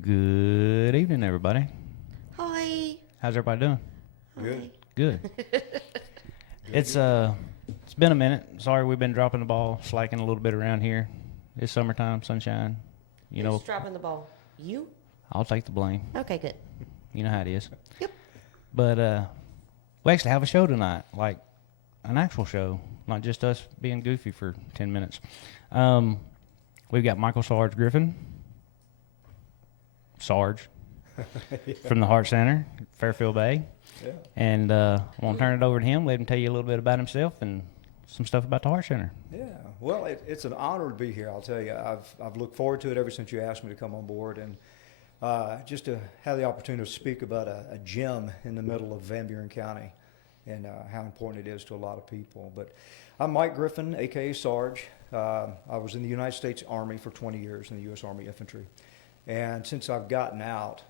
Good evening, everybody. Hi. How's everybody doing? Good. Good. It's been a minute. Sorry, we've been dropping the ball, slacking a little bit around here. It's summertime, sunshine. Who's dropping the ball? You? I'll take the blame. Okay, good. You know how it is. Yep. But we actually have a show tonight, like an actual show, not just us being goofy for 10 minutes. We've got Michael Sarge Griffin. Sarge from the Heart Center, Fairfield Bay. Yeah. And I want to turn it over to him, let him tell you a little bit about himself and some stuff about the Heart Center. Yeah, well, it's an honor to be here, I'll tell you. I've looked forward to it ever since you asked me to come on board, and just to have the opportunity to speak about a gem in the middle of Van Buren County and how important it is to a lot of people. But I'm Mike Griffin, a.k.a. Sarge. I was in the United States Army for 20 years in the U.S. Army Infantry. And since I've gotten out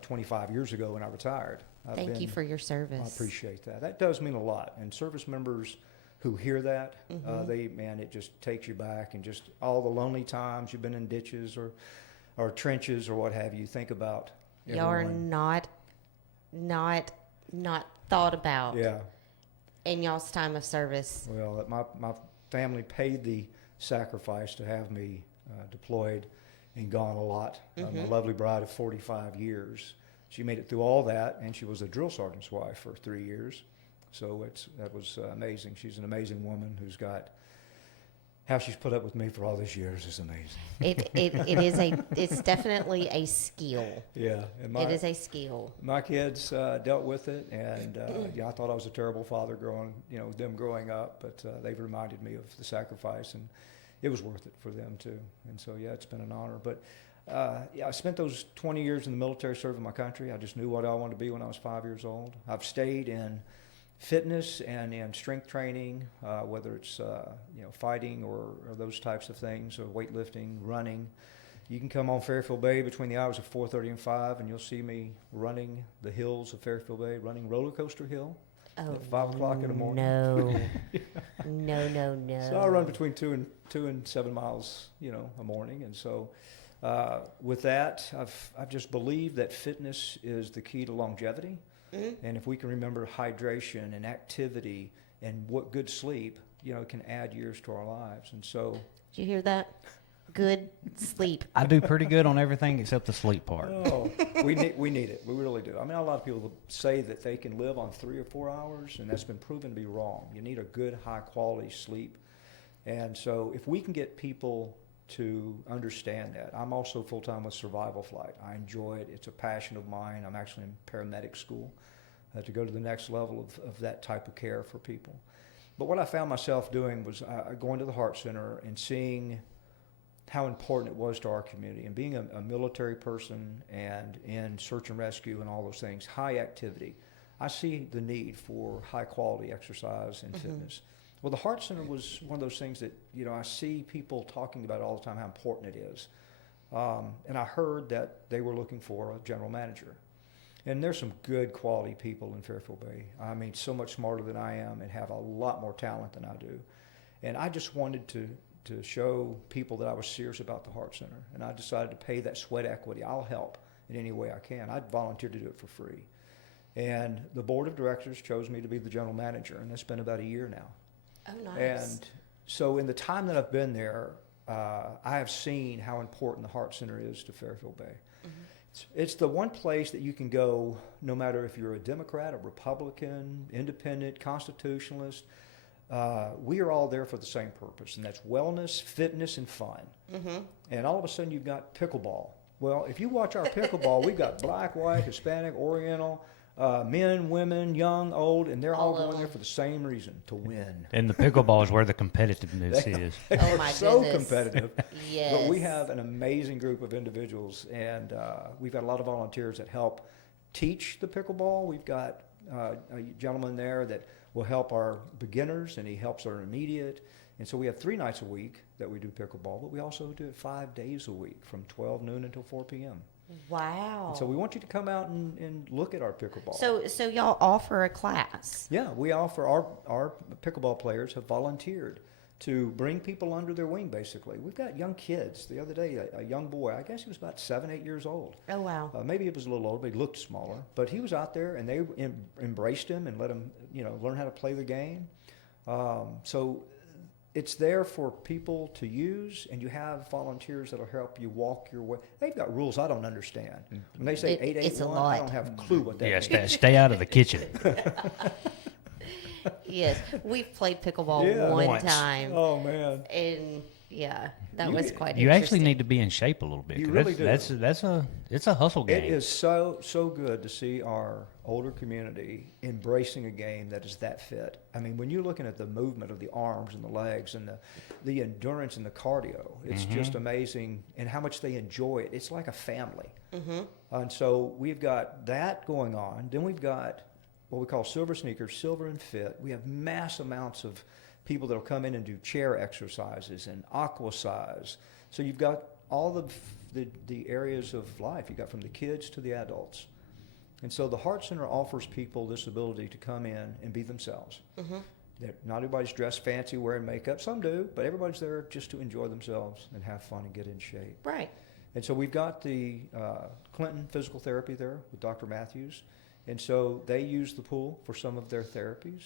25 years ago when I retired, Thank you for your service. I appreciate that. That does mean a lot. And service members who hear that, it just takes you back, and just all the lonely times you've been in ditches or trenches or what have you. Think about Y'all are everyone. not thought about Yeah. in y'all's time of service. Well, my family paid the sacrifice to have me deployed and gone a lot. My lovely bride of 45 years. She made it through all that, and she was a drill sergeant's wife for 3 years. So that was amazing. She's an amazing woman who's got, how she's put up with me for all these years is amazing. It's definitely a skill. Yeah. And It is a skill. my kids dealt with it, and I thought I was a terrible father them growing up, but they've reminded me of the sacrifice, and it was worth it for them too. And so, yeah, it's been an honor. But I spent those 20 years in the military serving my country. I just knew what I wanted to be when I was 5 years old. I've stayed in fitness and in strength training, whether it's fighting or those types of things, or weightlifting, running. You can come on Fairfield Bay between the hours of 4:30 and 5, and you'll see me running the hills of Fairfield Bay, running Roller Coaster Hill at 5 o'clock in the morning. No. No. So I run between 2 and 7 miles, a morning. And so with that, I've just believed that fitness is the key to longevity. Mm-hmm. And if we can remember hydration and activity and what good sleep, can add years to our lives. And so, Did you hear that? Good sleep. I do pretty good on everything except the sleep part. oh, we need it. We really do. I mean, a lot of people say that they can live on 3 or 4 hours, and that's been proven to be wrong. You need a good, high-quality sleep. And so if we can get people to understand that. I'm also full-time with Survival Flight. I enjoy it. It's a passion of mine. I'm actually in paramedic school to go to the next level of that type of care for people. But what I found myself doing was going to the Heart Center and seeing how important it was to our community. And being a military person and in search and rescue and all those things, high activity, I see the need for high-quality exercise and fitness. Well, the Heart Center was one of those things that, I see people talking about all the time, how important it is. And I heard that they were looking for a general manager. And there's some good quality people in Fairfield Bay. I mean, so much smarter than I am and have a lot more talent than I do. And I just wanted to show people that I was serious about the Heart Center. And I decided to pay that sweat equity. I'll help in any way I can. I'd volunteer to do it for free. And the board of directors chose me to be the general manager, and it's been about a year now. Oh, nice. And so in the time that I've been there, I have seen how important the Heart Center is to Fairfield Bay. Mm-hmm. It's the one place that you can go no matter if you're a Democrat, a Republican, independent, constitutionalist. We are all there for the same purpose, and that's wellness, fitness, and fun. Mm-hmm. And all of a sudden you've got pickleball. Well, if you watch our pickleball, we've got black, white, Hispanic, Oriental, men, women, young, old, and they're all going there for the same reason, to win. And the pickleball is where the competitiveness is. Oh, my so goodness. competitive. Yes. But we have an amazing group of individuals, and we've got a lot of volunteers that help teach the pickleball. We've got a gentleman there that will help our beginners, and he helps our intermediate. And so we have 3 nights a week that we do pickleball, but we also do it 5 days a week from 12 noon until 4 p.m. Wow. And so we want you to come out and look at our pickleball. So y'all offer a class? Yeah, we offer our pickleball players have volunteered to bring people under their wing, basically. We've got young kids. The other day, a young boy, I guess he was about 7, 8 years old. Oh, wow. Maybe he was a little older, but he looked smaller. But he was out there, and they embraced him and let him, learn how to play the game. So it's there for people to use, and you have volunteers that'll help you walk your way. They've got rules I don't understand. When they say 881, I don't have a clue what that means. Yeah, stay out of the kitchen. Yes, we've played pickleball one once. time. Oh, man. And that was quite You actually interesting. need to be in shape a little bit. You 'cause really it's a hustle game. It is so good to see our older community embracing a game that is that fit. I mean, when you're looking at the movement of the arms and the legs and the endurance and the cardio, it's just amazing, and how much they enjoy it. It's like a family. And so we've got that going on. Then we've got what we call silver sneakers, silver and fit. We have mass amounts of people that will come in and do chair exercises and aqua size. So you've got all the areas of life. You've got from the kids to the adults. And so the Heart Center offers people this ability to come in and be themselves. Not everybody's dressed fancy, wearing makeup. Some do, but everybody's there just to enjoy themselves and have fun and get in shape. Right. And so we've got the Clinton Physical Therapy there with Dr. Matthews. And so they use the pool for some of their therapies.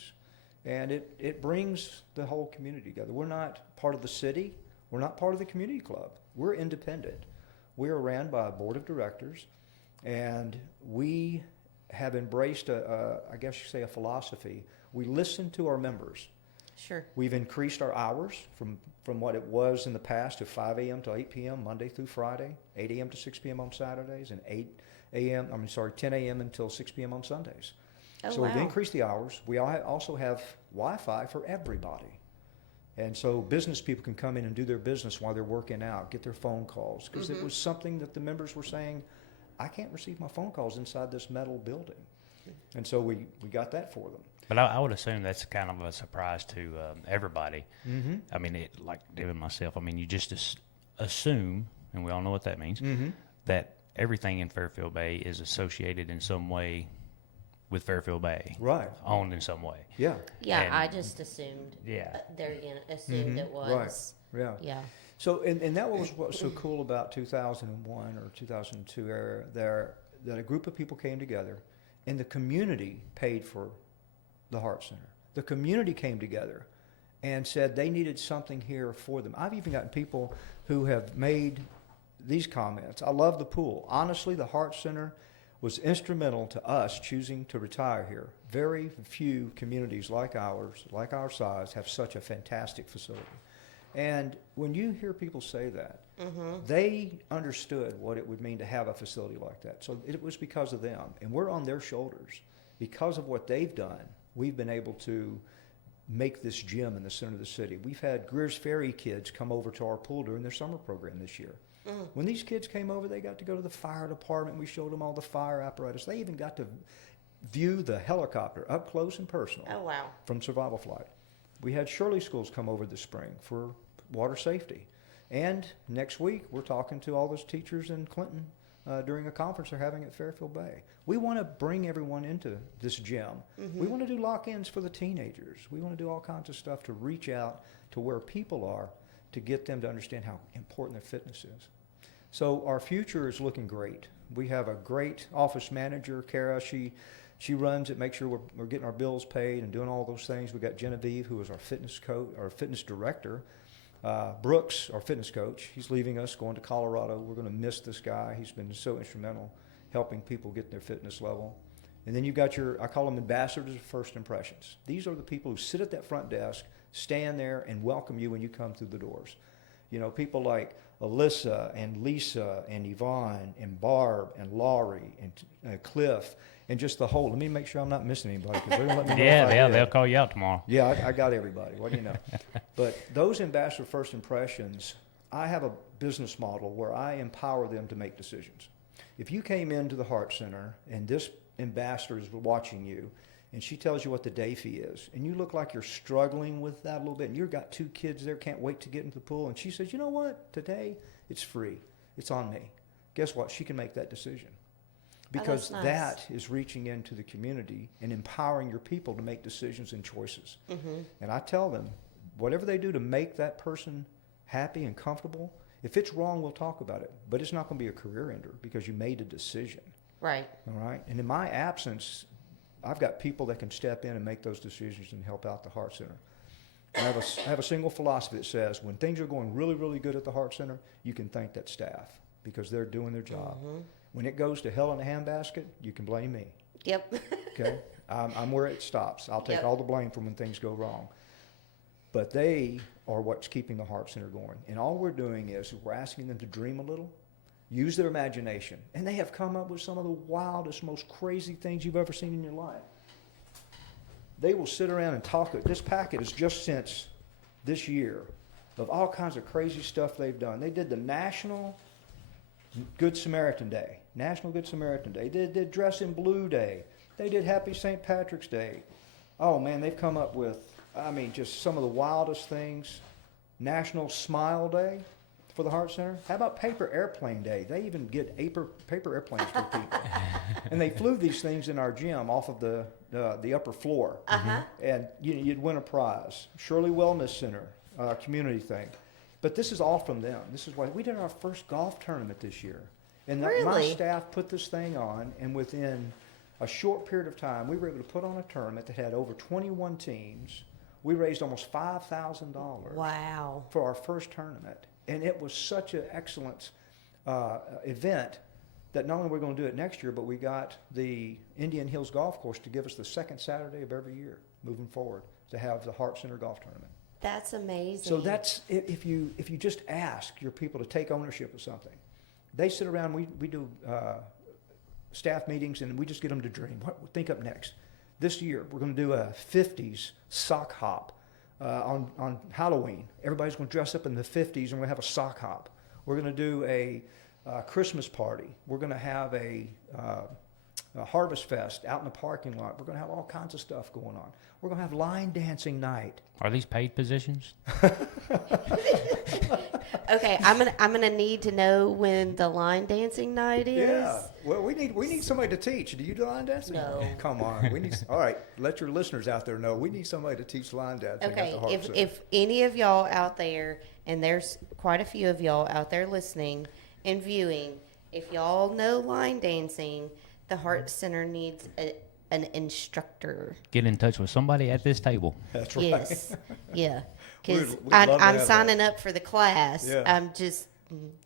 And it brings the whole community together. We're not part of the city. We're not part of the community club. We're independent. We are ran by a board of directors. And we have embraced, I guess you could say, a philosophy. We listen to our members. Sure. We've increased our hours from what it was in the past to 5 a.m. to 8 p.m. Monday through Friday, 8 a.m. to 6 p.m. on Saturdays, and 10 a.m. until 6 p.m. on Sundays. Oh, So wow. we've increased the hours. We also have Wi-Fi for everybody. And so business people can come in and do their business while they're working out, get their phone calls. Because it was something that the members were saying, I can't receive my phone calls inside this metal building. And so we got that for them. But I would assume that's kind of a surprise to everybody. I mean, like David and myself, I mean, you just assume, and we all know what that means, that everything in Fairfield Bay is associated in some way with Fairfield Bay. Right. Owned in some way. Yeah. Yeah, And- I just assumed. Yeah. There again, assumed it was. Right. Yeah. Yeah. So, and that was what's so cool about 2001 or 2002 era there, that a group of people came together and the community paid for the Heart Center. The community came together and said they needed something here for them. I've even gotten people who have made these comments. I love the pool. Honestly, the Heart Center was instrumental to us choosing to retire here. Very few communities like ours, like our size, have such a fantastic facility. And when you hear people say that, they understood what it would mean to have a facility like that. So it was because of them. And we're on their shoulders. Because of what they've done, we've been able to make this gym in the center of the city. We've had Greer's Ferry kids come over to our pool during their summer program this year. When these kids came over, they got to go to the fire department. We showed them all the fire apparatus. They even got to view the helicopter up close and personal. Oh, wow. From Survival Flight. We had Shirley Schools come over this spring for water safety. And next week, we're talking to all those teachers in Clinton during a conference they're having at Fairfield Bay. We want to bring everyone into this gym. We want to do lock-ins for the teenagers. We want to do all kinds of stuff to reach out to where people are to get them to understand how important their fitness is. So our future is looking great. We have a great office manager, Kara. She runs it, makes sure we're getting our bills paid and doing all those things. We got Genevieve, who is our fitness coach, our fitness director. Brooks, our fitness coach, he's leaving us, going to Colorado. We're going to miss this guy. He's been so instrumental helping people get their fitness level. And then you've got I call them ambassadors of first impressions. These are the people who sit at that front desk, stand there, and welcome you when you come through the doors. You know, people like Alyssa and Lisa and Yvonne and Barb and Laurie and Cliff and just the whole. Let me make sure I'm not missing anybody because they're going to let me know. if I did. They'll call you out tomorrow. Yeah, I got everybody. What do you know? But those ambassador first impressions, I have a business model where I empower them to make decisions. If you came into the Heart Center and this ambassador is watching you and she tells you what the day fee is and you look like you're struggling with that a little bit and you've got 2 kids there, can't wait to get into the pool, and she says, you know what, today it's free. It's on me. Guess what? She can make that decision. Because nice. that is reaching into the community and empowering your people to make decisions and choices. And I tell them, whatever they do to make that person happy and comfortable, if it's wrong, we'll talk about it. But it's not going to be a career ender because you made a decision. Right. All right? And in my absence, I've got people that can step in and make those decisions and help out the Heart Center. I have a single philosophy that says when things are going really, really good at the Heart Center, you can thank that staff because they're doing their job. Mm-hmm. When it goes to hell in a handbasket, you can blame me. Yep. Okay? I'm where it stops. I'll take all the blame for when things go wrong. But they are what's keeping the Heart Center going. And all we're doing is we're asking them to dream a little, use their imagination. And they have come up with some of the wildest, most crazy things you've ever seen in your life. They will sit around and talk. This packet is just since this year of all kinds of crazy stuff they've done. They did the National Good Samaritan Day. National Good Samaritan Day. They did Dress in Blue Day. They did Happy St. Patrick's Day. Oh, man, they've come up with, just some of the wildest things. National Smile Day for the Heart Center. How about Paper Airplane Day? They even get paper airplanes for people. And they flew these things in our gym off of the upper floor. Uh-huh. And you'd win a prize. Shirley Wellness Center, community thing. But this is all from them. This is why we did our first golf tournament this year. And my staff put this thing on, and within a short period of time, we were able to put on a tournament that had over 21 teams. We raised almost $5,000 Wow. for our first tournament. And it was such an excellent event that not only we're going to do it next year, but we got the Indian Hills Golf Course to give us the second Saturday of every year moving forward to have the Heart Center Golf Tournament. That's amazing. So that's, if you just ask your people to take ownership of something, they sit around, we do staff meetings, and we just get them to dream. What think up next? This year, we're going to do a 50s sock hop on Halloween. Everybody's going to dress up in the 50s, and we're going to have a sock hop. We're going to do a Christmas party. We're going to have a Harvest Fest out in the parking lot. We're going to have all kinds of stuff going on. We're going to have line dancing night. Are these paid positions? Okay, I'm gonna need to know when the line dancing night is. Yeah. Well, we need somebody to teach. Do you do line dancing? No. Come on. All right. Let your listeners out there know we need somebody to teach line dancing. Okay, at the Heart Center. if any of y'all out there, and there's quite a few of y'all out there listening and viewing, if y'all know line dancing, the Heart Center needs an instructor. Get in touch with somebody at this table. That's right. Yes, yeah, because We'd love to I'm have signing up for the class. Yeah. I'm just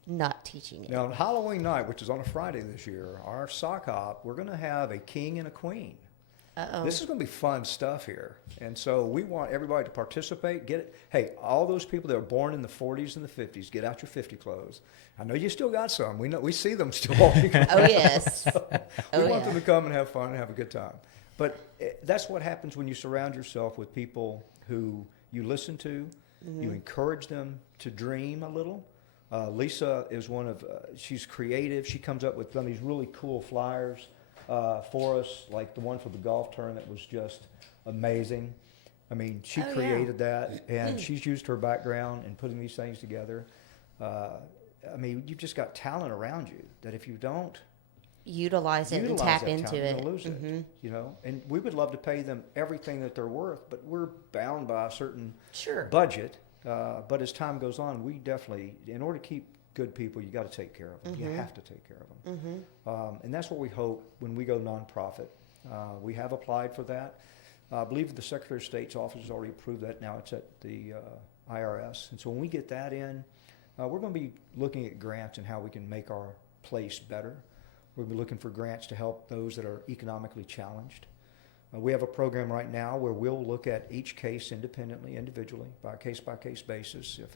not teaching it. Now, on Halloween night, which is on a Friday this year, our sock hop, we're going to have a king and a queen. Uh-oh. This is going to be fun stuff here. And so we want everybody to participate. Hey, all those people that are born in the 40s and the 50s, get out your 50 clothes. I know you still got some. We see them still walking around. Oh, yes. We want them to come and have fun and have a good time. But that's what happens when you surround yourself with people who you listen to, you encourage them to dream a little. Lisa is she's creative. She comes up with some of these really cool flyers for us, like the one for the golf tournament was just amazing. I mean, she created that, and she's used her background in putting these things together. I mean, you've just got talent around you that if you don't Utilize it and tap that into talent, it. you're gonna lose it, you know. And we would love to pay them everything that they're worth, but we're bound by a certain budget. But as time goes on, we definitely, in order to keep good people, you got to take care of them. You have to take care of them. And that's what we hope when we go nonprofit. We have applied for that. I believe the Secretary of State's office has already approved that. Now it's at the IRS. And so when we get that in, we're going to be looking at grants and how we can make our place better. We'll be looking for grants to help those that are economically challenged. We have a program right now where we'll look at each case independently, individually, by case basis. If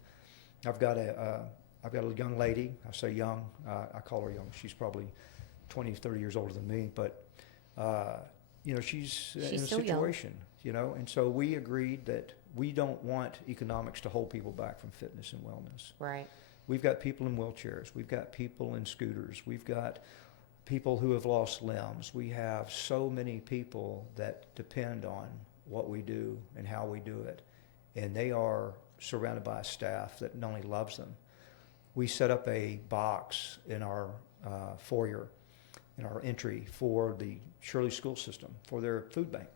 I've got a young lady, I say young, I call her young. She's probably 20, 30 years older than me, but she's in a situation, and so we agreed that we don't want economics to hold people back from fitness and wellness. Right. We've got people in wheelchairs. We've got people in scooters. We've got people who have lost limbs. We have so many people that depend on what we do and how we do it. And they are surrounded by a staff that not only loves them. We set up a box in our foyer, in our entry for the Shirley School System, for their food bank.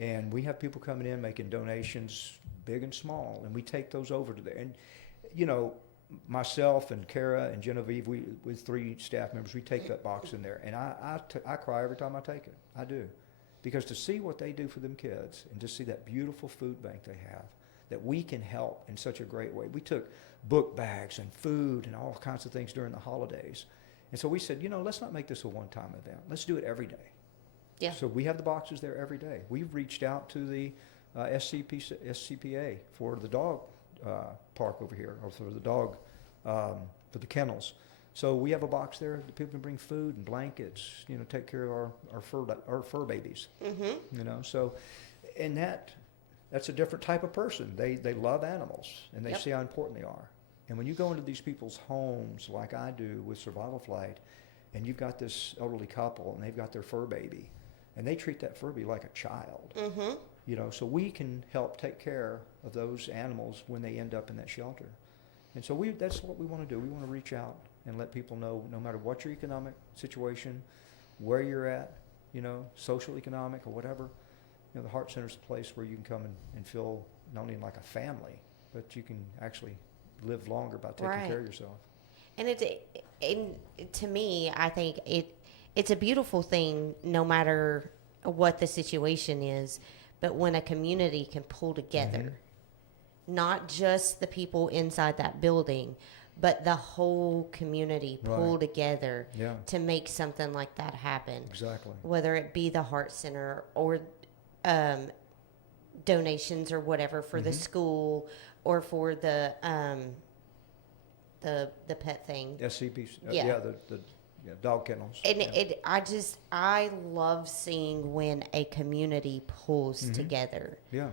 And we have people coming in making donations big and small, and we take those over to there. And, you know, myself and Kara and Genevieve, we with 3 staff members, we take that box in there, and I cry every time I take it. I do, because to see what they do for them kids and to see that beautiful food bank they have, that we can help in such a great way. We took book bags and food and all kinds of things during the holidays, and so we said, you know, let's not make this a one-time event. Let's do it every day. Yeah. So we have the boxes there every day. We've reached out to the SCPA for the dog park over here, or for the dog, for the kennels. So we have a box there that people can bring food and blankets, you know, take care of our fur babies. Mm-hmm. You know, so, and that's a different type of person. They love animals, and they see how important they are. And when you go into these people's homes, like I do with Survival Flight, and you've got this elderly couple, and they've got their fur baby, and they treat that fur baby like a child. Mm-hmm. You know, so we can help take care of those animals when they end up in that shelter. And so that's what we want to do. We want to reach out and let people know, no matter what your economic situation, where you're at, you know, social, economic, or whatever, you know, the Heart Center is a place where you can come and feel not only like a family, but you can actually live longer by taking care of yourself. And to me, I think it's a beautiful thing, no matter what the situation is. But when a community can pull together, not just the people inside that building, but the whole community pull together to make something like that happen. Exactly. Whether it be the Heart Center or donations or whatever for the school or for the pet thing. SCP, the dog kennels. And I love seeing when a community pulls together. Yeah.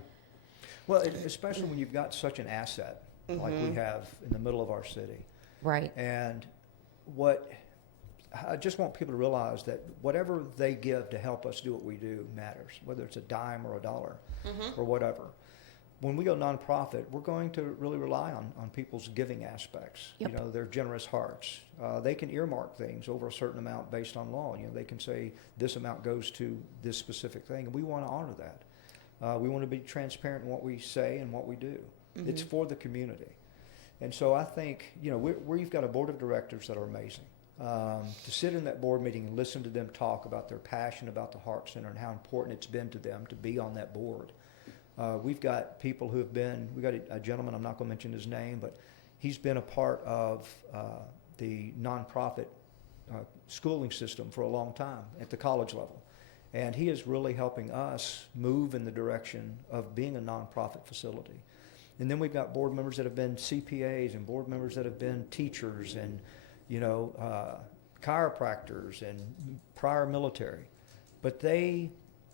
Well, especially when you've got such an asset like we have in the middle of our city. Right. And I just want people to realize that whatever they give to help us do what we do matters, whether it's a dime or a dollar or whatever. When we go nonprofit, we're going to really rely on people's giving aspects, you know, their generous hearts. They can earmark things over a certain amount based on law. You know, they can say this amount goes to this specific thing, and we want to honor that. We want to be transparent in what we say and what we do. It's for the community. And so I think, you know, we've got a board of directors that are amazing. To sit in that board meeting and listen to them talk about their passion about the Heart Center and how important it's been to them to be on that board. We've got people who have been, we've got a gentleman, I'm not going to mention his name, but he's been a part of the nonprofit schooling system for a long time at the college level. And he is really helping us move in the direction of being a nonprofit facility. And then we've got board members that have been CPAs and board members that have been teachers and, you know, chiropractors and prior military. But they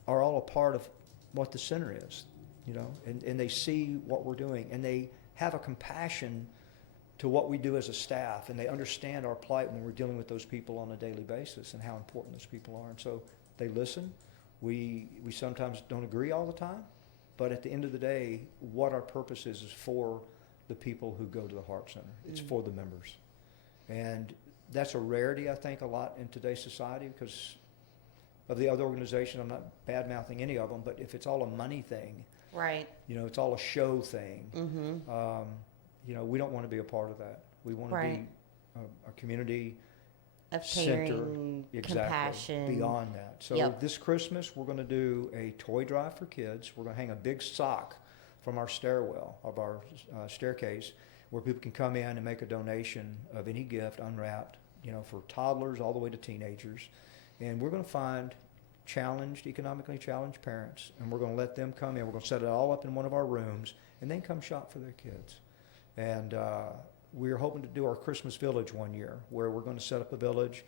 are all a part of what the center is. You know, and they see what we're doing, and they have a compassion to what we do as a staff, and they understand our plight when we're dealing with those people on a daily basis and how important those people are. And so they listen. We sometimes don't agree all the time, but at the end of the day, what our purpose is for the people who go to the Heart Center. It's for the members. And that's a rarity, I think, a lot in today's society because of the other organization. I'm not bad-mouthing any of them, but if it's all a money thing, right, you know, it's all a show thing. You know, we don't want to be a part of that. We want to be a community of center, caring, compassion. Beyond that. So this Christmas, we're going to do a toy drive for kids. We're going to hang a big sock from our stairwell of our staircase where people can come in and make a donation of any gift unwrapped, you know, for toddlers all the way to teenagers. And we're going to find economically challenged parents, and we're going to let them come in. We're going to set it all up in one of our rooms, and then come shop for their kids. And we're hoping to do our Christmas Village one year, where we're going to set up a village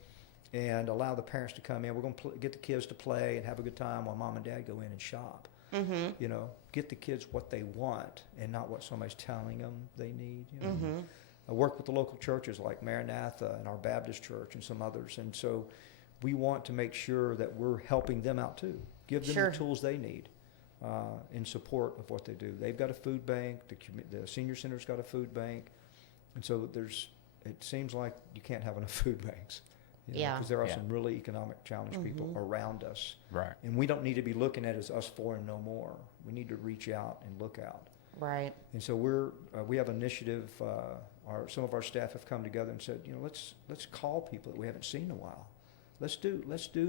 and allow the parents to come in. We're going to get the kids to play and have a good time while mom and dad go in and shop. You know, get the kids what they want and not what somebody's telling them they need. You know? I work with the local churches like Maranatha and our Baptist church and some others, and so we want to make sure that we're helping them out too. Give them the tools they need in support of what they do. They've got a food bank. The senior center's got a food bank, and so it seems like you can't have enough food banks. You know, because there are some really economic challenged people around us. Right. And we don't need to be looking at it as us four and no more. We need to reach out and look out. Right. And so we have an initiative. Some of our staff have come together and said, let's call people that we haven't seen in a while. Let's do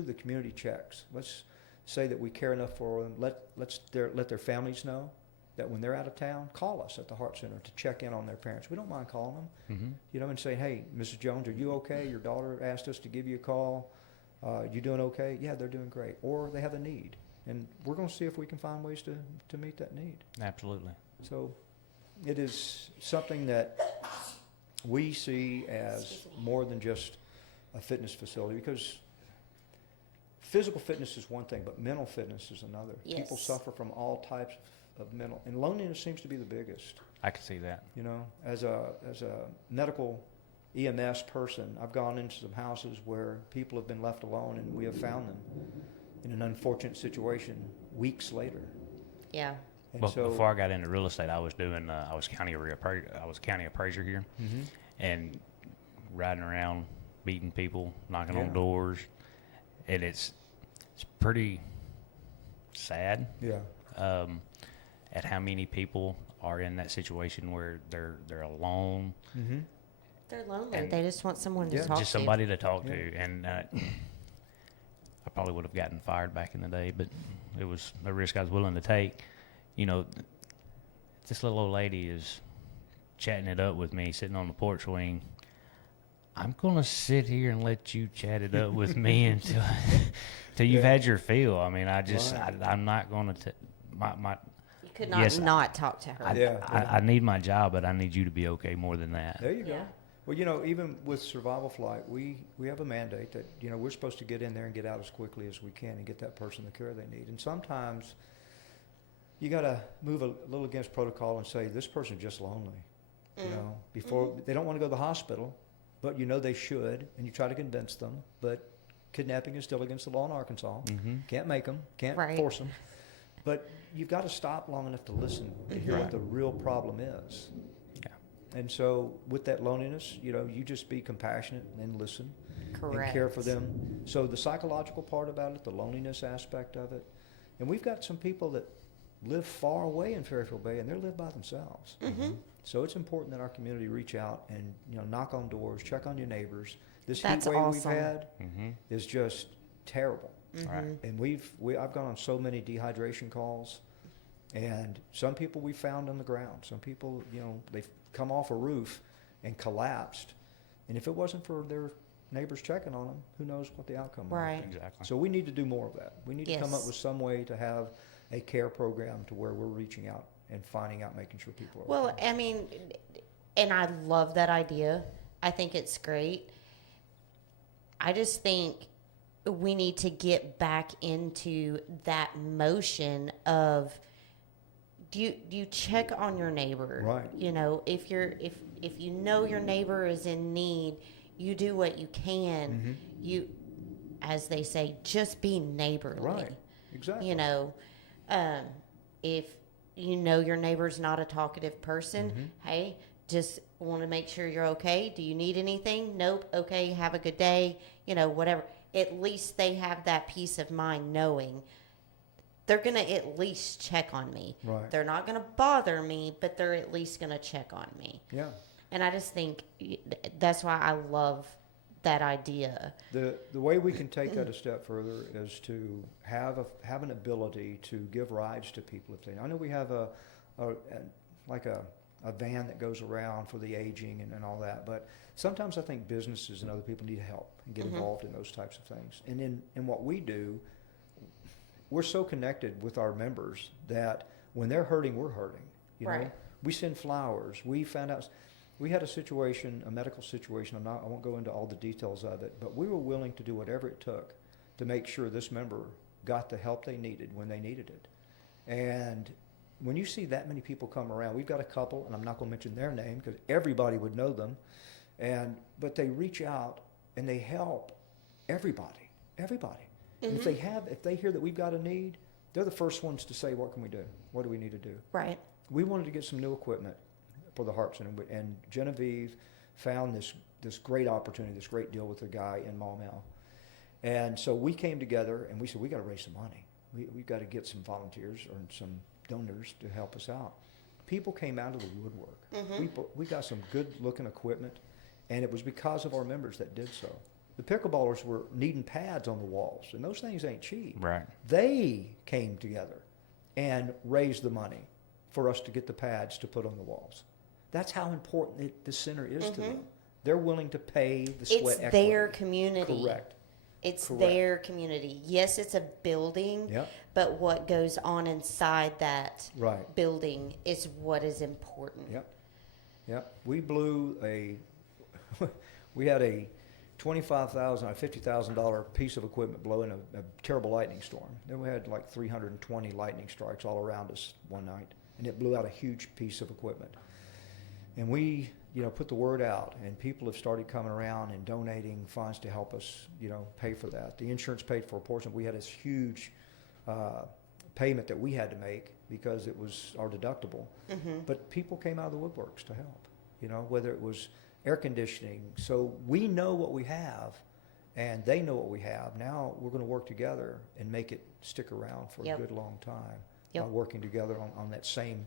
the community checks. Let's say that we care enough for them. Let their families know that when they're out of town, call us at the Heart Center to check in on their parents. We don't mind calling them, and saying, hey, Mrs. Jones, are you okay? Your daughter asked us to give you a call. You doing okay? Yeah, they're doing great. Or they have a need. And we're going to see if we can find ways to meet that need. Absolutely. So it is something that we see as more than just a fitness facility, because physical fitness is one thing, but mental fitness is another. Yes. People suffer from all types of mental, and loneliness seems to be the biggest. I can see that. As a medical EMS person, I've gone into some houses where people have been left alone, and we have found them in an unfortunate situation weeks later. Yeah. And Well, so before I got into real estate, I was doing I was county appraiser here, and riding around, meeting people, knocking on doors, and it's pretty sad. Yeah. At how many people are in that situation where they're alone. Mm-hmm. They're lonely. And they just want someone to talk to. Just somebody to talk to. And I probably would have gotten fired back in the day, but it was a risk I was willing to take. This little old lady is chatting it up with me, sitting on the porch swing. I'm going to sit here and let you chat it up with me until you've had your fill. I mean, I'm not going to You could not talk to her. I need my job, but I need you to be okay more than that. There you go. Yeah. Well, even with survival flight, we have a mandate that, we're supposed to get in there and get out as quickly as we can and get that person the care they need. And sometimes you got to move a little against protocol and say, this person's just lonely. Before they don't want to go to the hospital, but they should, and you try to convince them. But kidnapping is still against the law in Arkansas. Can't make them, can't force them. But you've got to stop long enough to listen to hear what the real problem is. Yeah. And so with that loneliness, you just be compassionate and listen. Correct. And care for them. So the psychological part about it, the loneliness aspect of it, and we've got some people that live far away in Fairfield Bay, and they live by themselves. So it's important that our community reach out and knock on doors, check on your neighbors. This heat wave we've had is just terrible. Right. And I've gone on so many dehydration calls, and some people we found on the ground. Some people, they've come off a roof and collapsed, and if it wasn't for their neighbors checking on them, who knows what the outcome was. Right. Exactly. So we need to do more of that. We need to come up with some way to have a care program to where we're reaching out and finding out, making sure people are Well, okay. I mean, and I love that idea. I think it's great. I just think we need to get back into that motion of do you check on your neighbor? Right. If your neighbor is in need, you do what you can. You, as they say, just be neighborly. Right. Exactly. If your neighbor's not a talkative person, hey, just want to make sure you're okay. Do you need anything? Nope. Okay. Have a good day. Whatever. At least they have that peace of mind knowing they're going to at least check on me. Right. They're not going to bother me, but they're at least going to check on me. Yeah. And I just think that's why I love that idea. The way we can take that a step further is to have an ability to give rides to people if they. I know we have a van that goes around for the aging and all that, but sometimes I think businesses and other people need help and get involved in those types of things. And in what we do, we're so connected with our members that when they're hurting, we're hurting. Right. We send flowers. We found out. We had a medical situation. I won't go into all the details of it, but we were willing to do whatever it took to make sure this member got the help they needed when they needed it. And when you see that many people come around, we've got a couple, and I'm not going to mention their name because everybody would know them, but they reach out and they help everybody. And if they hear that we've got a need, they're the first ones to say, what can we do? What do we need to do? Right. We wanted to get some new equipment for the Heart Center, and Genevieve found this great opportunity, this great deal with a guy in Maumelle. And so we came together and we said, we got to raise some money. We've got to get some volunteers or some donors to help us out. people came out of the woodwork. We got some good-looking equipment, and it was because of our members that did so. The pickleballers were needing pads on the walls, and those things ain't cheap. Right. They came together and raised the money for us to get the pads to put on the walls. That's how important the center is to them. They're willing to pay the sweat equity. It's their community. Correct. It's Correct. their community. Yes, it's a building, Yep. but what goes on inside that Right. building is what is important. Yep. Yep. We blew we had a $25,000, $50,000 piece of equipment blow in a terrible lightning storm. Then we had like 320 lightning strikes all around us one night, and it blew out a huge piece of equipment. And we, put the word out, and people have started coming around and donating funds to help us, pay for that. The insurance paid for a portion. We had this huge payment that we had to make because it was our deductible. But people came out of the woodworks to help, whether it was air conditioning. So we know what we have, and they know what we have. Now we're going to work together and make it stick around for a good long time by working together on that same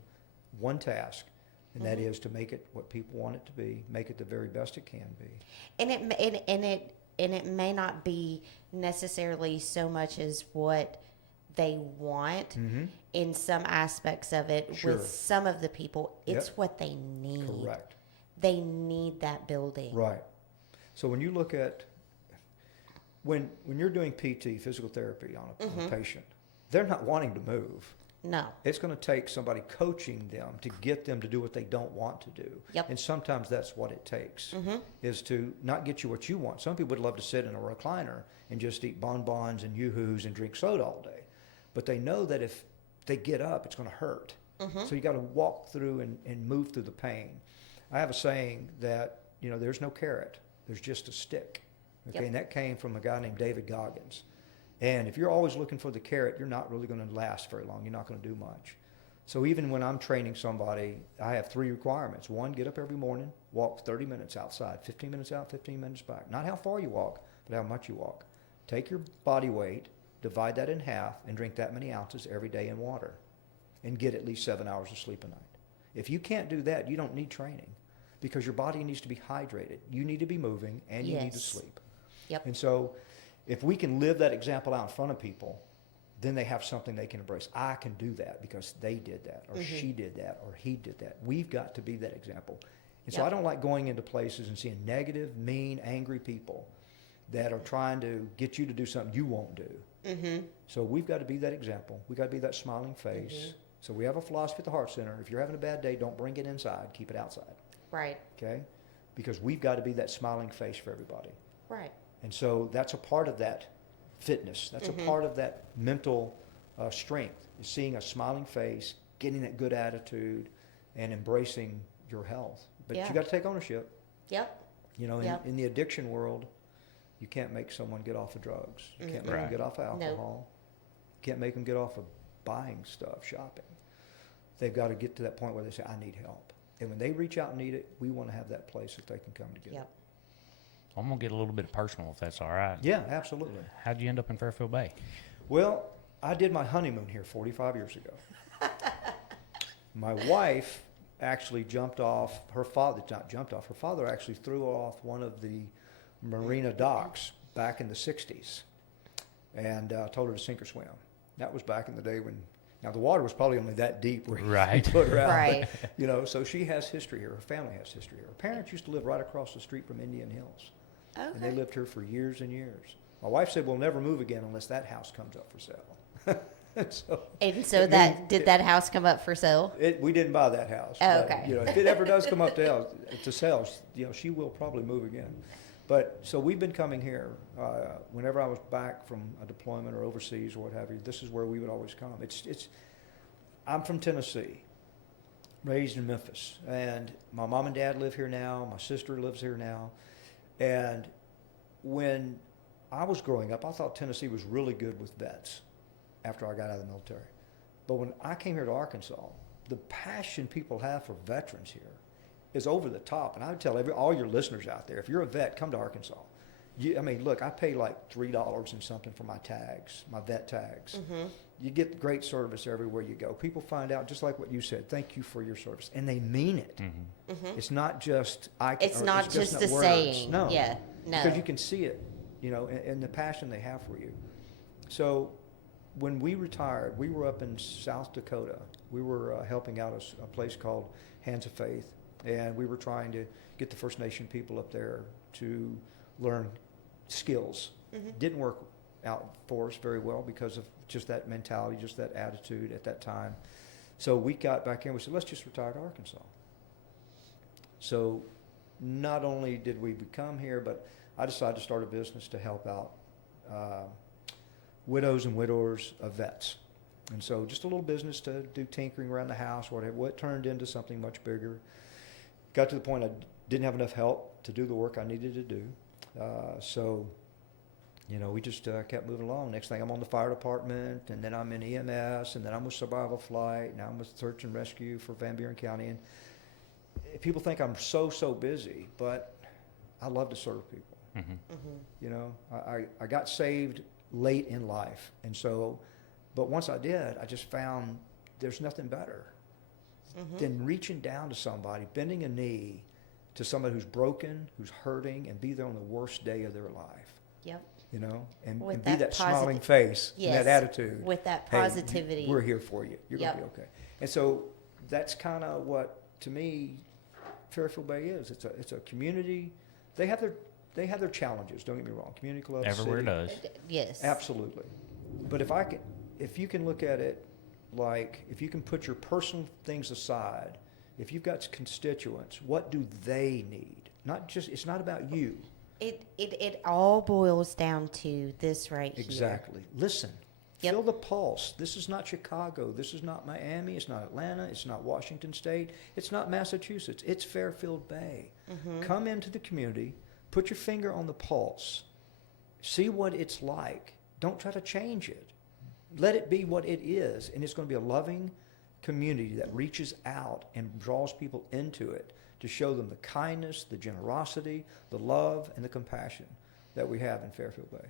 one task, and that is to make it what people want it to be, make it the very best it can be. And it may not be necessarily so much as what they want in some aspects of it. Sure. With some of the people, it's what they need. Correct. They need that building. Right. So when you look at when you're doing PT, physical therapy on a patient, they're not wanting to move. No. It's going to take somebody coaching them to get them to do what they don't want to do. Yep. And sometimes that's what it takes, is to not get you what you want. Some people would love to sit in a recliner and just eat bonbons and yoo-hoos and drink soda all day. But they know that if they get up, it's going to hurt. So you got to walk through and move through the pain. I have a saying that, there's no carrot, there's just a stick. Okay, and that came from a guy named David Goggins. And if you're always looking for the carrot, you're not really going to last very long. You're not going to do much. So even when I'm training somebody, I have 3 requirements. 1, get up every morning, walk 30 minutes outside, 15 minutes out, 15 minutes back. Not how far you walk, but how much you walk. Take your body weight, divide that in half, and drink that many ounces every day in water. And get at least 7 hours of sleep a night. If you can't do that, you don't need training, because your body needs to be hydrated. You need to be moving, and you need to sleep. Yep. And so if we can live that example out in front of people, then they have something they can embrace. I can do that because they did that, or she did that, or he did that. We've got to be that example. And so I don't like going into places and seeing negative, mean, angry people that are trying to get you to do something you won't do. So we've got to be that example. We've got to be that smiling face. So we have a philosophy at the Heart Center. If you're having a bad day, don't bring it inside. Keep it outside. Right. Okay? Because we've got to be that smiling face for everybody. Right. And so that's a part of that fitness. That's a part of that mental strength, is seeing a smiling face, getting that good attitude, and embracing your health. But you got to take ownership. Yep. In the addiction world, you can't make someone get off of drugs. You can't make them get off of alcohol. You can't make them get off of buying stuff, shopping. They've got to get to that point where they say, I need help. And when they reach out and need it, we want to have that place that they can come together. Yep. I'm going to get a little bit personal, if that's all right. Yeah, absolutely. How'd you end up in Fairfield Bay? Well, I did my honeymoon here 45 years ago. My wife actually jumped off, her father actually threw off one of the marina docks back in the 60s and told her to sink or swim. That was back in the day when, now the water was probably only that deep where you put her out. Right. But, so she has history here. Her family has history here. Her parents used to live right across the street from Indian Hills. Okay. And they lived here for years and years. My wife said, we'll never move again unless that house comes up for sale. Did that house come up for sale? We didn't buy that house. Oh, but, okay. If it ever does come up to sell, she will probably move again. But so we've been coming here. Whenever I was back from a deployment or overseas or what have you, this is where we would always come. I'm from Tennessee, raised in Memphis, and my mom and dad live here now. My sister lives here now. And when I was growing up, I thought Tennessee was really good with vets after I got out of the military. But when I came here to Arkansas, the passion people have for veterans here is over the top. And I would tell all your listeners out there, if you're a vet, come to Arkansas. I mean, look, I pay like $3 and something for my tags, my vet tags. You get great service everywhere you go. People find out, just like what you said, thank you for your service, and they mean it. It's not just It's not just a words. saying. No, Yeah, no. because you can see it, in the passion they have for you. So when we retired, we were up in South Dakota. We were helping out a place called Hands of Faith, and we were trying to get the First Nation people up there to learn skills. Didn't work out for us very well because of just that mentality, just that attitude at that time. So we got back in, we said, let's just retire to Arkansas. So not only did we become here, but I decided to start a business to help out widows and widowers of vets. And so just a little business to do tinkering around the house, whatever. Well, it turned into something much bigger. Got to the point I didn't have enough help to do the work I needed to do. So we just kept moving along. Next thing, I'm on the fire department, and then I'm in EMS, and then I'm with survival flight. Now I'm with search and rescue for Van Buren County. And people think I'm so busy, but I love to serve people. I got saved late in life, and so, but once I did, I just found there's nothing better than reaching down to somebody, bending a knee to somebody who's broken, who's hurting, and be there on the worst day of their life. Yep. And be that smiling face and that attitude. With that Hey, positivity. we're here for you. You're going to be okay. And so that's kind of what, to me, Fairfield Bay is. It's a community. They have their challenges. Don't get me wrong. Community clubs, Everywhere city, does. Yes. absolutely. But if you can look at it like, if you can put your personal things aside, if you've got constituents, what do they need? It's not about you. It all boils down to this right here. Exactly. Listen. Yep. Feel the pulse. This is not Chicago. This is not Miami. It's not Atlanta. It's not Washington State. It's not Massachusetts. It's Fairfield Bay. Come into the community. Put your finger on the pulse. See what it's like. Don't try to change it. Let it be what it is. And it's going to be a loving community that reaches out and draws people into it to show them the kindness, the generosity, the love, and the compassion that we have in Fairfield Bay.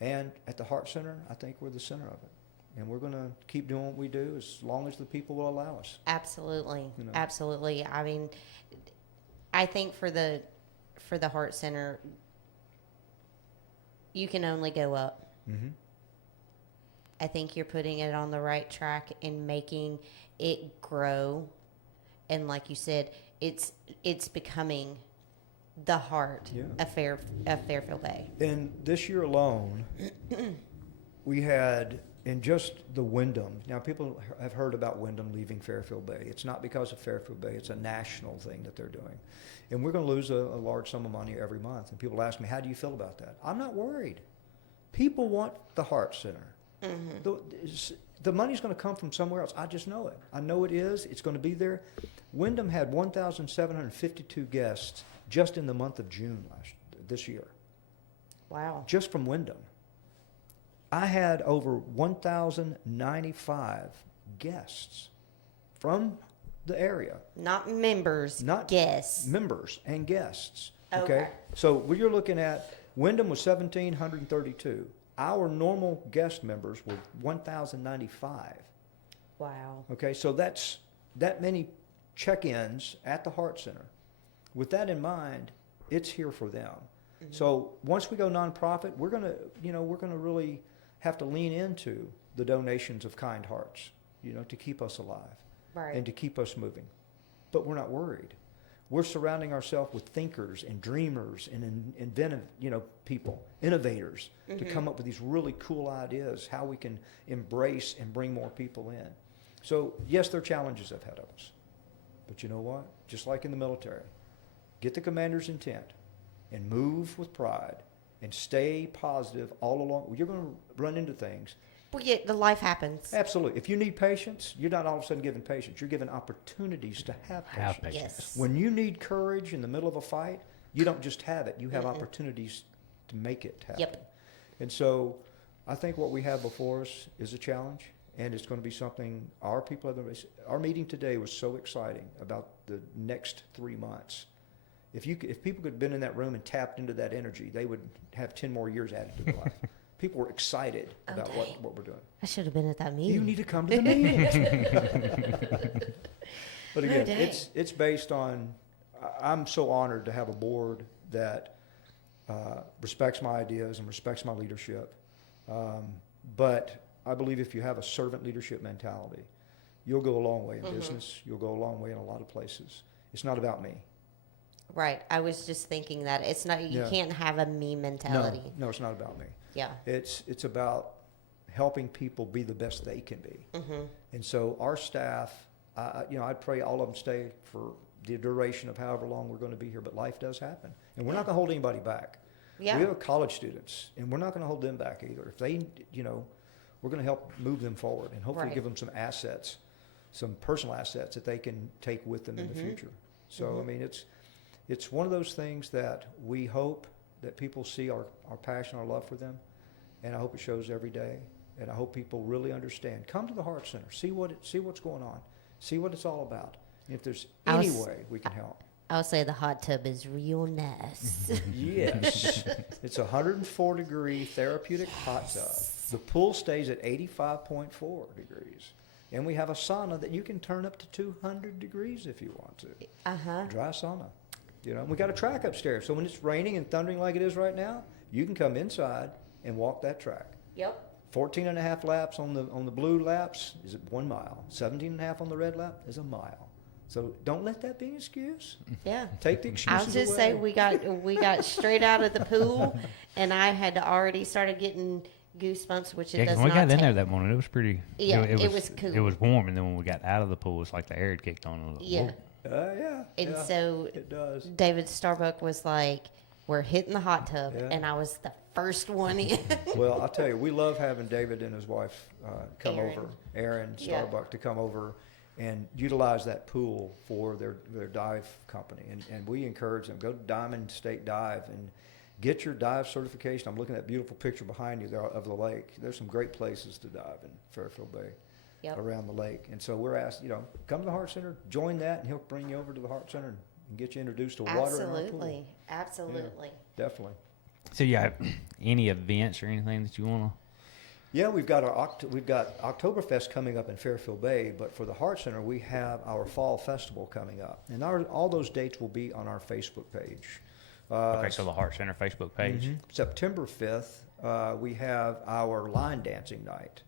And at the Heart Center, I think we're the center of it. And we're going to keep doing what we do as long as the people will allow us. Absolutely. Absolutely. I mean, I think for the Heart Center, you can only go up. I think you're putting it on the right track and making it grow. And like you said, it's becoming the heart of Fairfield Bay. And this year alone, we had, in just the Wyndham, now people have heard about Wyndham leaving Fairfield Bay. It's not because of Fairfield Bay. It's a national thing that they're doing. And we're going to lose a large sum of money every month. And people ask me, how do you feel about that? I'm not worried. People want the Heart Center. The money's going to come from somewhere else. I just know it. I know it is. It's going to be there. Wyndham had 1,752 guests just in the month of June this year. Wow. Just from Wyndham. I had over 1,095 guests from the area. Not members, Not guests. Members and guests. Okay. So what you're looking at, Wyndham was 1,732. Our normal guest members were 1,095. Wow. Okay, so that's that many check-ins at the Heart Center. With that in mind, it's here for them. So once we go nonprofit, we're gonna really have to lean into the donations of kind hearts, to keep us alive and to keep us moving. But we're not worried. We're surrounding ourselves with thinkers and dreamers and inventive, people, innovators, to come up with these really cool ideas, how we can embrace and bring more people in. So, yes, there are challenges ahead of us. But you know what? Just like in the military, get the commander's intent and move with pride and stay positive all along. You're going to run into things. Well, yeah, the life happens. Absolutely. If you need patience, you're not all of a sudden given patience. You're given opportunities to have patience. Yes. When you need courage in the middle of a fight, you don't just have it. You have opportunities to make it happen. Yep. And so I think what we have before us is a challenge, and it's going to be something our meeting today was so exciting about the next 3 months. If people could have been in that room and tapped into that energy, they would have 10 more years added to their life. People were excited about what we're doing. I should have been at that meeting. You need to come to the meeting. But again, it's based on, I'm so honored to have a board that respects my ideas and respects my leadership. But I believe if you have a servant leadership mentality, you'll go a long way in business. You'll go a long way in a lot of places. It's not about me. Right. I was just thinking that it's not. You can't have a me mentality. No, it's not about me. Yeah. It's about helping people be the best they can be. And so our staff, I'd pray all of them stay for the duration of however long we're going to be here. But life does happen, and we're not going to hold anybody back. Yeah. We have college students, and we're not going to hold them back either. If they, we're going to help move them forward and hopefully give them some assets, some personal assets that they can take with them in the future. So, I mean, it's one of those things that we hope that people see our passion, our love for them, and I hope it shows every day. And I hope people really understand. Come to the Heart Center, see what's going on, see what it's all about. And if there's any way we can help. I'll say the hot tub is real nice. Yes. It's a 104-degree therapeutic hot tub. The pool stays at 85.4 degrees. And we have a sauna that you can turn up to 200 degrees if you want to. Dry sauna. We got a track upstairs. So when it's raining and thundering like it is right now, you can come inside and walk that track. Yep. 14 and a half laps on the blue laps is 1 mile. 17 and a half on the red lap is a mile. So don't let that be an excuse. Yeah. Take the excuses I'll just say we got straight out of the pool, and I had already started getting goosebumps, which it does not when we got in take. there that morning, it was pretty. Yeah, it was cool. It was warm, and then when we got out of the pool, it's like the air had kicked on a little. Yeah. And so it does. David Starbuck was like, "We're hitting the hot tub," and I was the first one in. Well, I'll tell you, we love having David and his wife come over, Aaron Starbuck, to come over and utilize that pool for their dive company. And we encourage them, go to Diamond State Dive and get your dive certification. I'm looking at that beautiful picture behind you there of the lake. There's some great places to dive in Fairfield Bay around the lake. And so we're asked, come to the Heart Center, join that, and he'll bring you over to the Heart Center and get you introduced to water in our pool. Absolutely. Yeah, definitely. So you have any events or anything that you want to? Yeah, we've got Oktoberfest coming up in Fairfield Bay, but for the Heart Center, we have our Fall Festival coming up. And all those dates will be on our Facebook page. Okay, so the Heart Center Facebook page. September 5th, we have our line dancing night.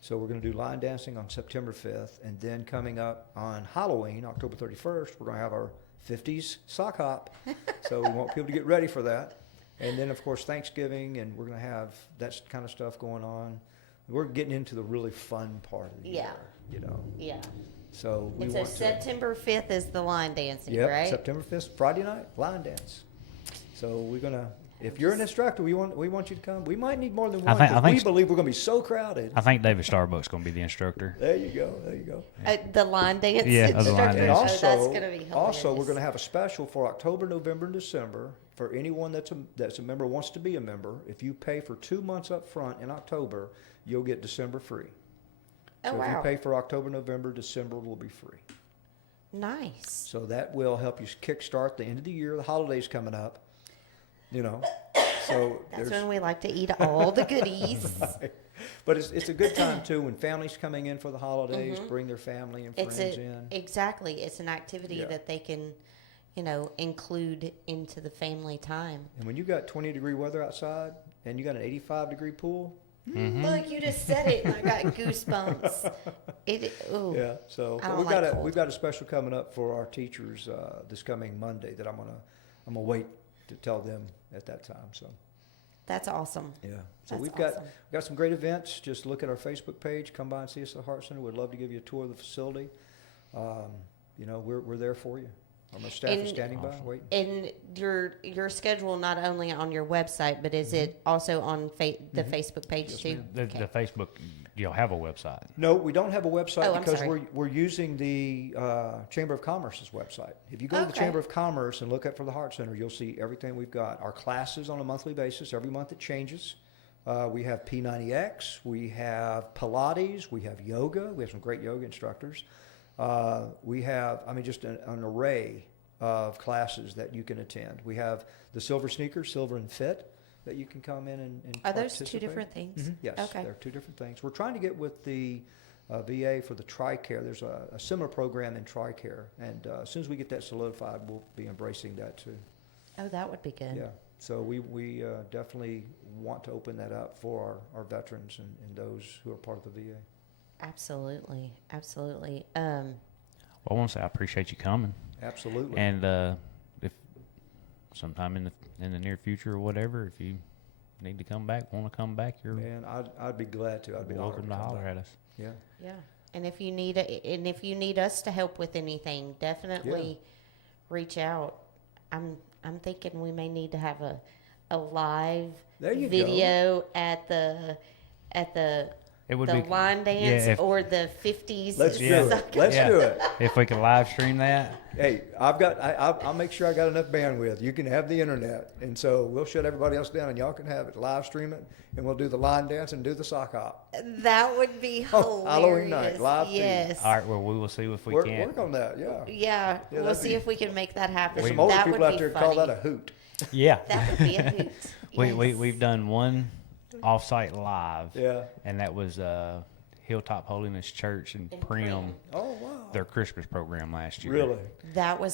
So we're going to do line dancing on September 5th. And then coming up on Halloween, October 31st, we're going to have our 50s sock hop. So we want people to get ready for that. And then, of course, Thanksgiving, and we're going to have that kind of stuff going on. We're getting into the really fun part of the year, Yeah. So September 5th is the line dancing, right? September 5th, Friday night, line dance. So we're going to, if you're an instructor, we want you to come. We might need more than one, because we believe we're going to be so crowded. I think David Starbuck's going to be the instructor. There you go. The line dance instructor. The line dance. And that's going to be hilarious. Also, we're going to have a special for October, November, and December. For anyone that's a member, wants to be a member, if you pay for 2 months up front in October, you'll get December free. So if you pay for October, November, December will be free. Nice. So that will help you kickstart the end of the year. The holidays coming up, So that's when we like to eat all the goodies. Right. But it's a good time too when families coming in for the holidays, bring their family and friends in. Exactly, it's an activity that they can, include into the family time. And when you got 20-degree weather outside and you got an 85-degree pool. Look, you just said it, and I got goosebumps. Yeah. So we've got a special coming up for our teachers this coming Monday that I'm gonna wait to tell them at that time. So that's awesome. Yeah. So we've got some great events. Just look at our Facebook page. Come by and see us at the Heart Center. We'd love to give you a tour of the facility. We're there for you. Our staff is standing by, waiting. And your schedule not only on your website, but is it also on the Facebook page too? The Facebook, you'll have a website. No, we don't have a website because sorry. we're using the Chamber of Commerce's website. If you go to the Chamber of Commerce and look up for the Heart Center, you'll see everything we've got. Our classes on a monthly basis. Every month it changes. We have P90X. We have Pilates. We have yoga. We have some great yoga instructors. We have, just an array of classes that you can attend. We have the Silver Sneaker, Silver and Fit, that you can come in and Are those participate. two different things? Yes, Okay. they're two different things. We're trying to get with the VA for the TRICARE. There's a similar program in TRICARE, and as soon as we get that solidified, we'll be embracing that too. Oh, that would be good. Yeah, so we definitely want to open that up for our veterans and those who are part of the VA. Absolutely. Absolutely. Well, I want to say I appreciate you coming. Absolutely. And if sometime in the near future or whatever, if you need to come back, want to come back, you're Man, I'd be glad to. I'd be welcome to honored holler come at back. us. Yeah. Yeah. And if you need us to help with anything, definitely reach out. I'm thinking we may need to have a live There you video at the It would the be line dance if- or the 50s. Let's do it. soccer. Let's Yeah. do it. if we could live stream that. Hey, I'll make sure I got enough bandwidth. You can have the internet, and so we'll shut everybody else down, and y'all can have it. Live stream it, and we'll do the line dance and do the sock hop. That would be Oh, hilarious. Halloween night, live feed. yes. All right, well, we will see if we Work can. on that, yeah. Yeah, Yeah, we'll that'd see be- if we can make that happen. There's some older That people would out be there funny. call that a hoot. Yeah. That would be a hoot. We've done one off-site live, Yeah. and that was Hilltop Holiness Church in In Priam, Priam. Oh, wow. their Christmas program last year. Really? That was